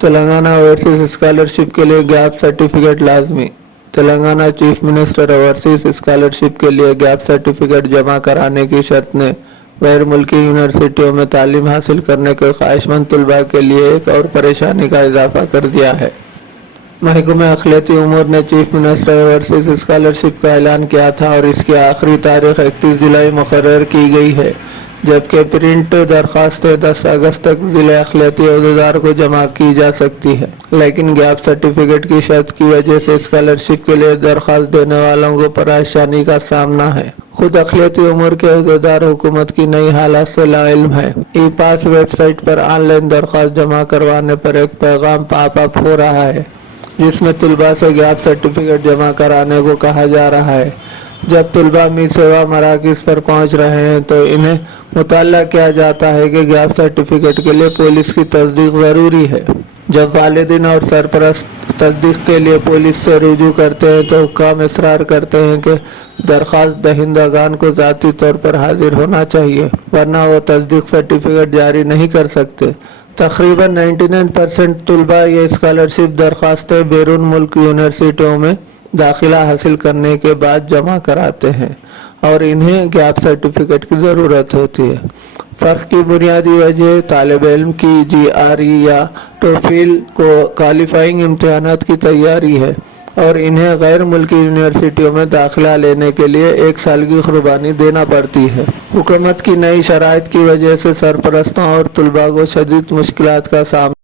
Telangana overseas scholarship کے لیے gap certificate لازمی۔ Telangana chief minister overseas scholarship کے لیے گیپ سرٹیفکیٹ جمع کرانے کی شرط نے غیر ملکی یونیورسٹیوں میں تعلیم حاصل کرنے کے خواہش مند طلباء کے لیے ایک اور پریشانی کا اضافہ کر دیا ہے۔ محکمہ اقلیتی امور نے چیف منسٹر اوورسیز اسکالرشپ کا اعلان کیا تھا اور اس کی آخری تاریخ 31 جولائی مقرر کی گئی ہے، جبکہ پرنٹ درخواستیں 10 اگست تک ضلع اقلیتی عہدیدار کو جمع کی جا سکتی ہے، لیکن گیپ سرٹیفکیٹ کی شرط کی وجہ سے اسکالرشپ کے لیے درخواست دینے والوں کو پریشانی کا سامنا ہے۔ خود اقلیتی امور کے عہدیدار حکومت کی نئی حالات سے لاعلم ہے۔ ای پاس ویب سائٹ پر آن لائن درخواست جمع کروانے پر ایک پیغام پاپ اپ ہو رہا ہے، جس میں طلباء سے گیپ سرٹیفکیٹ جمع کرانے کو کہا جا رہا ہے۔ جب طلباء می سیوا مراکز پر پہنچ رہے ہیں تو انہیں مطلع کیا جاتا ہے کہ گیپ سرٹیفکیٹ کے لیے پولیس کی تصدیق ضروری ہے۔ جب والدین اور سرپرست تصدیق کے لیے پولیس سے رجوع کرتے ہیں تو حکام اصرار کرتے ہیں کہ درخواست دہندگان کو ذاتی طور پر حاضر ہونا چاہیے، ورنہ وہ تصدیق سرٹیفکیٹ جاری نہیں کر سکتے۔ تقریباً 99% طلباء یہ اسکالرشپ درخواستیں بیرون ملک یونیورسٹیوں میں داخلہ حاصل کرنے کے بعد جمع کراتے ہیں اور انہیں گیپ سرٹیفکیٹ کی ضرورت ہوتی ہے۔ فرق کی بنیادی وجہ طالب علم کی GRE یا ٹوفیل کو کوالیفائنگ امتحانات کی تیاری ہے اور انہیں غیر ملکی یونیورسٹیوں میں داخلہ لینے کے لیے 1 سال کی قربانی دینا پڑتی ہے۔ حکومت کی نئی شرائط کی وجہ سے سرپرستوں اور طلباء کو شدید مشکلات کا سامنا